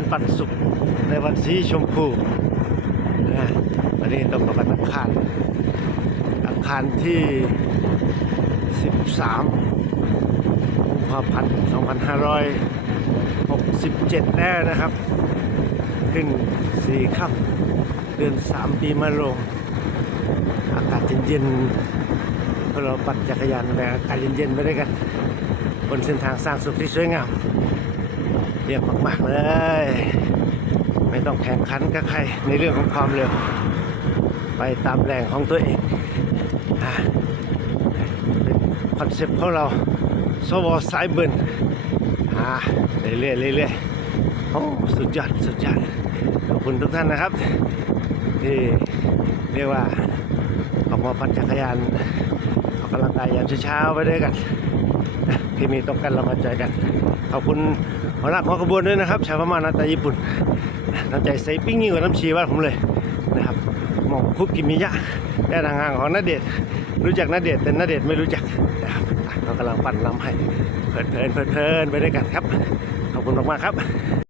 วันปันสุขในวันสีชมพูนะวันนี้ตรงกับวันอังคารอังคารที่ 13กุมภาพันธ์2567 แล้วนะครับ ขึ้นสี่ค่ำเดือนสามปีมะโรงอากาศเย็นๆพวกเราปั่นจักรยานแบบอากาศเย็นๆไปด้วยกัน บนเส้นทางสร้างสุขที่สวยงาม เรียบมากๆเลย ไม่ต้องแข่งขันกับใครในเรื่องของความเร็ว ไปตามแรงของตัวเองอเป็นคอนเซ็ปต์ของเราสวสายเบิร์นอ่าเรื่อยๆเรื่อยๆโอ้สุดยอดสุดยอดขอบคุณทุกท่านนะครับ ที่เรียกว่าออกมาปั่นจักรยานออกกำลังกายยามเช้าๆไปด้วยกัน ที่มีตรงกันเรามาใจกัน ขอบคุณหัวหน้าของขบวนด้วยนะครับ ชาวพม่านาตาญี่ปุ่น น้ำใจใสปิ้งยิ่งกว่าน้ำชีบ้านผมเลยนะครับหมองคุกกิมิยะและทางห่างของนาเดชรู้จักนาเดชแต่นาเดชไม่รู้จักนะครับเรากำลังปั่นลำให้เพลินเพลินเพลินเพลินไปด้วยกันครับ ขอบคุณมากๆครับ